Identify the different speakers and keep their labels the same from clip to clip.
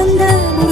Speaker 1: 真的不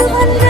Speaker 1: you wonder.